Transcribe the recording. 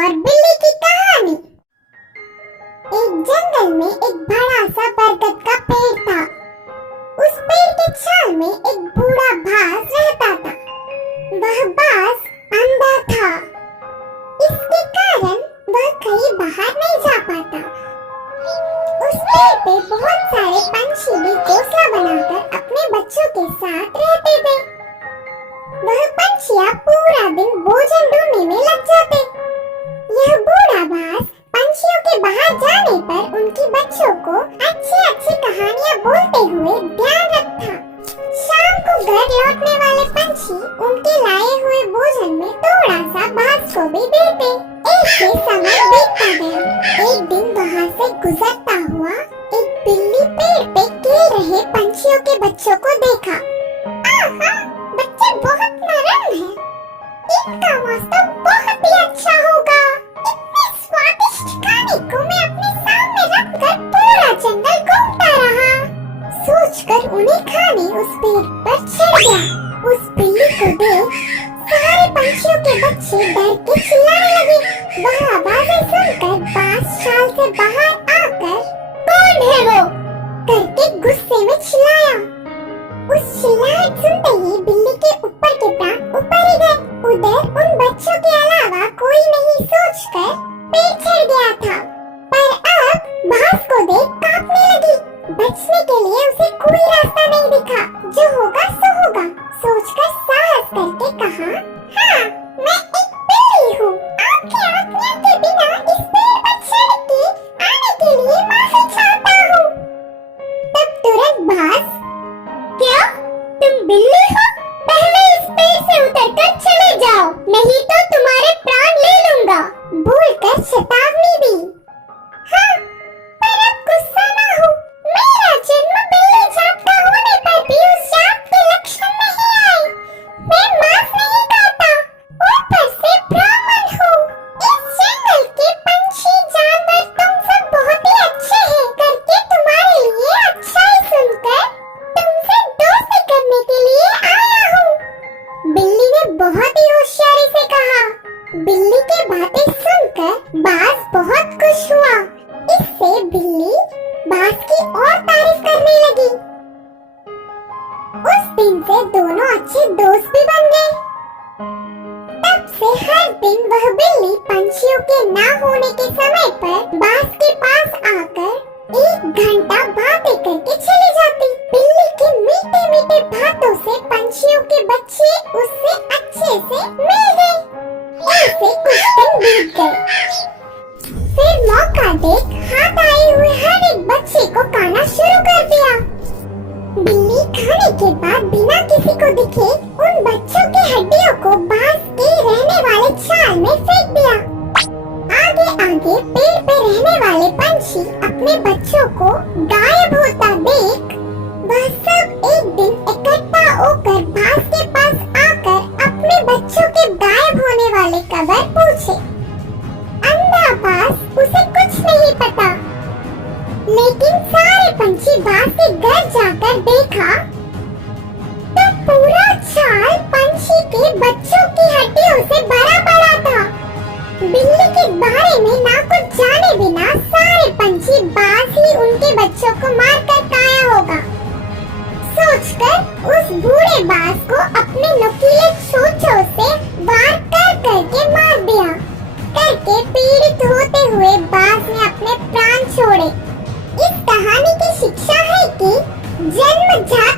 और बिल्ली की कहानी। एक जंगल में एक बड़ा सा बरगद का पेड़ था। उस पेड़ के छाल में एक बूढ़ा बाज रहता था। वह बाज अंधा था, इसके कारण वह कहीं बाहर नहीं जा पाता। उस पेड़ पे बहुत सारे पंछी भी घोंसला बनाकर अपने बच्चों के साथ रहते थे। वह पंछियां पूरा दिन भोजन ढूंढने में लग जाते। यह बूढ़ा बाज पंछियों के बाहर जाने पर उनकी बच्चों को अच्छी कहानियां बोलते हुए ध्यान रखता। शाम को घर लौटने वाले पंछी उनके लाए हुए भोजन में थोड़ा सा बाज को भी देते। ऐसे समय बीतता गया। एक दिन वहाँ से गुजरता हुआ एक बिल्ली पेड़ पे खेल रहे पंछियों के बच्चों को देखा। आहा, बच्चे बहुत नरम हैं। इनका मौसम बहुत ही अच्छा होगा। इतने स्वादिष्ट खाने को मैं अपने सामने रखकर पूरा जंगल घूमता रहा। सोचकर उन्हें खाने उस पेड़ पर चढ़ गया। उस बिल्ली को देख सारे पंछियों के बच्चे डर के चिल्लाने लगे। वह आवाजें सुनकर बाज छाल से बाहर आकर कौन है वो करके गुस्से में चिल्लाया। उस चिल्लाहट सुनते ही बिल्ली के ऊपर के प्राण ऊपर ही गए। उधर उन बच्चों के अलावा कोई नहीं सोचकर पेड़ चढ़ गया था। पर अब बाज को देख कांपने लगी। बचने के लिए उसे कोई रास्ता नहीं दिखा। जो होगा सो होगा सोचकर साहस करके कहा, हाँ, मैं एक बिल्ली हूँ। आपकी आज्ञा के बिना इस पेड़ पर चढ़ के आने के लिए माफी चाहता हूँ। तब तुरंत बाज, क्या तुम बिल्ली हो? पहले इस पेड़ से उतरकर चले जाओ, नहीं तो तुम्हारे प्राण ले लूंगा, बोलकर चेतावनी दी। हाँ, पर अब गुस्सा ना हो। मेरा जन्म बिल्ली जात का होने पर भी उस जात के लक्षण नहीं आए। मैं मांस नहीं खाता, ऊपर से ब्राह्मण हूँ। इस जंगल के पंछी जानवर तुम सब बहुत ही अच्छे हैं करके तुम्हारे लिए अच्छाई सुनकर तुमसे दोस्ती करने के लिए आया हूँ। बिल्ली ने बहुत ही होशियारी से कहा। बिल्ली की बातें सुनकर बाज बहुत खुश हुआ। इससे बिल्ली बाज की और तारीफ करने लगी। उस दिन से दोनों अच्छे दोस्त भी बन गए। तब से हर दिन वह बिल्ली पंछियों के ना होने के समय पर बाज के पास आकर 1 घंटा बातें करके चली जाती। बिल्ली के मीठे मीठे बातों से पंछियों के बच्चे उससे अच्छे से मिल गए। ऐसे कुछ दिन बीत गए। फिर मौका देख हाथ आए हुए हर एक बच्चे को खाना शुरू कर दिया। बिल्ली खाने के बाद बिना किसी को दिखे उन बच्चों की हड्डियों को बाज के रहने वाले छाल में फेंक दिया। आगे आगे पेड़ पे रहने वाले पंछी अपने बच्चों को गायब होता देख वह सब एक दिन इकट्ठा होकर बाज के पास आकर अपने बच्चों के गायब होने वाले खबर पूछे। अंधा बाज उसे कुछ नहीं पता, लेकिन सारे पंछी बाज के घर जाकर देखा तो पूरा छाल पंछी के बच्चों की हड्डियों से भरा पड़ा था। बिल्ली के बारे में ना कुछ जाने बिना सारे पंछी बाज ही उनके बच्चों को मारकर खाया होगा सोचकर उस बूढ़े बाज को अपने नुकीले चोंचों से वार कर करके मार दिया। करके पीड़ित होते हुए बाज ने अपने प्राण छोड़े। इस कहानी की शिक्षा है कि जन्मजात